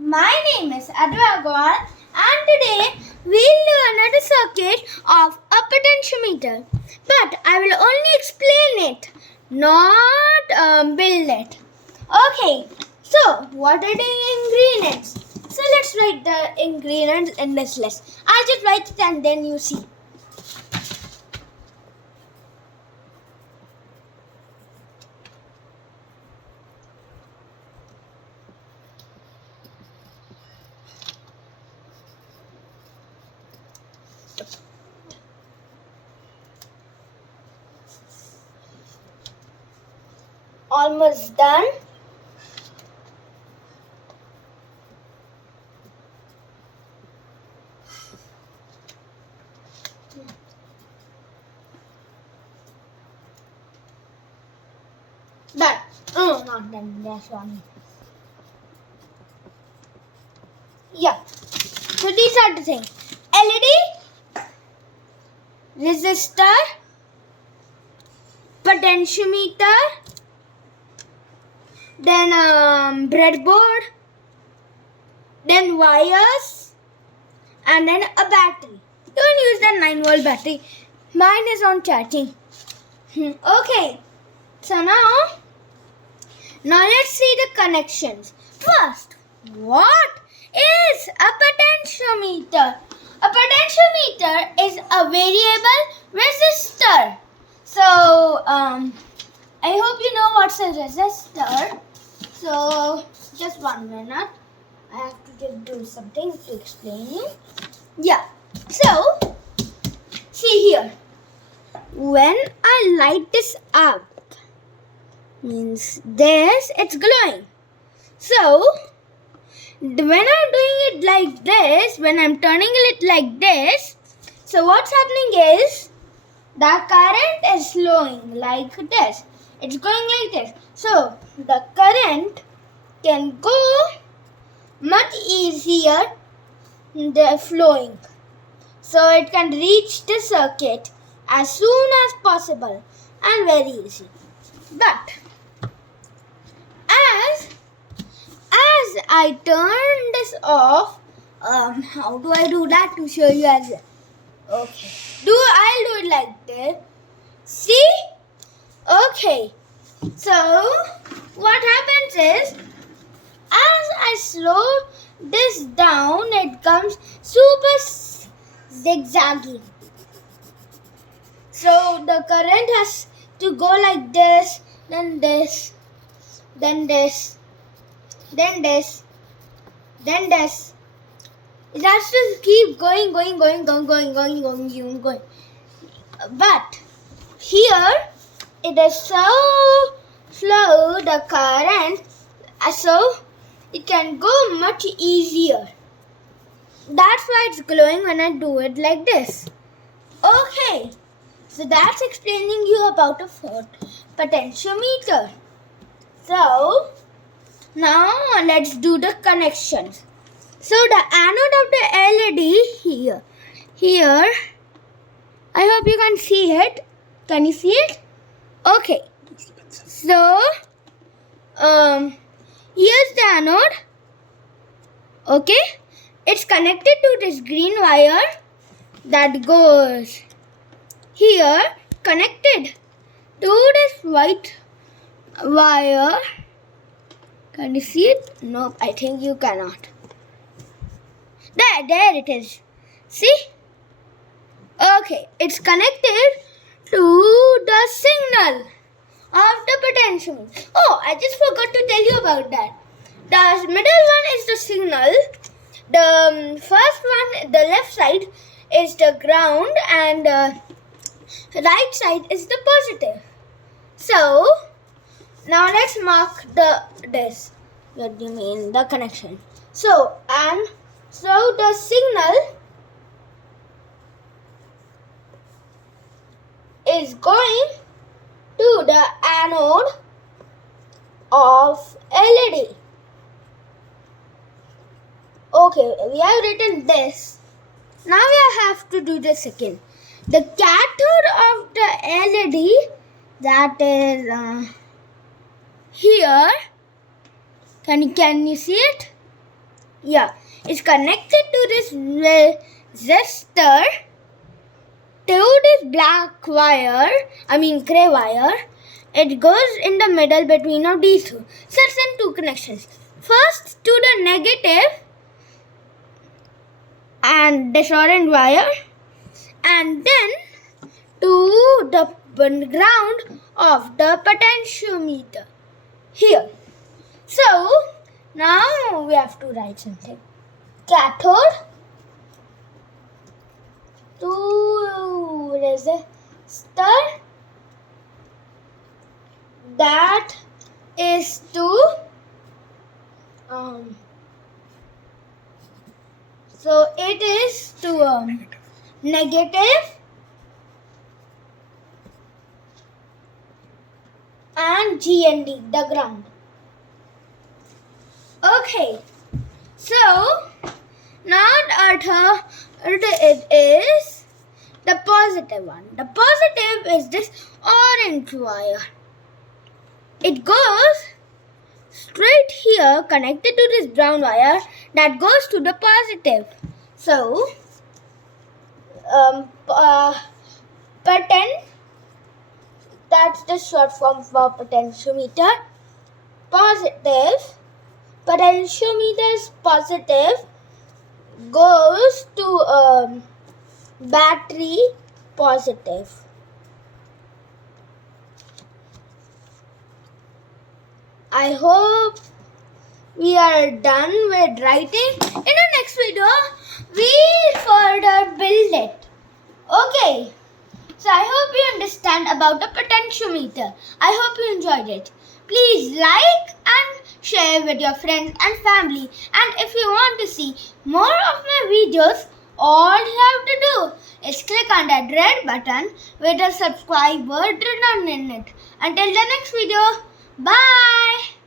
My name is Advay Agarwal and today we'll do another circuit of a potentiometer. But I will only explain it, not build it. Okay, so what are the ingredients? So let's write the ingredients in this list. I'll just write it and then you see. Almost done. Done. Oh, not done. That's one. Yeah. So these are the things. LED, resistor, potentiometer, then breadboard, then wires, and then a battery. Don't use the 9-volt battery. Mine is on charging. Okay. So now let's see the connections. First, what is a potentiometer? A potentiometer is a variable resistor. So, I hope you know what's a resistor. So, just 1 minute. I have to just do something to explain you. Yeah. So, see here. When I light this up, means this, it's glowing. So, when I'm doing it like this, when I'm turning it like this, so what's happening is, the current is flowing like this. It's going like this. So, the current can go much easier than flowing. So, it can reach the circuit as soon as possible and very easy. But, as I turn this off, how do I do that to show you as well? Okay. I'll do it like this. See? Okay. So, what happens is, as I slow this down, it comes super zigzaggy. So, the current has to go like this, then this, then this, then this, then this. It has to keep going. But here it is so slow, the current, so it can go much easier. That's why it's glowing when I do it like this. Okay, so that's explaining you about a potentiometer. So now let's do the connections. So the anode of the LED here, I hope you can see it. Can you see it? Okay. So, here's the anode. Okay. It's connected to this green wire that goes here, connected to this white wire. Can you see it? Nope, I think you cannot. There it is. See? Okay, it's connected to the signal of the potentiometer. Oh, I just forgot to tell you about that. The middle one is the signal. The first one, the left side, is the ground and the right side is the positive. So, now let's mark this. What do you mean? The connection. So the signal is going to the anode of LED. Okay, we have written this. Now we have to do the second. The cathode of the LED, that is, here. Can you see it? Yeah, it's connected to this resistor to this gray wire. It goes in the middle between of these two. Certain two connections. First to the negative and this orange wire, and then to the ground of the potentiometer here. So now we have to write something. Cathode to resistor that is to so it is to negative and G and D, the ground. Okay, so now it is the positive one. The positive is this orange wire. It goes straight here, connected to this brown wire that goes to the positive. So, that's the short form for potentiometer. Potentiometer's positive goes to battery positive. I hope we are done with writing. In the next video, we further build it. Okay. So I hope you understand about the potentiometer. I hope you enjoyed it. Please like and share with your friends and family. And if you want to see more of my videos, all you have to do is click on that red button with a subscribe word written in it. Until the next video, bye.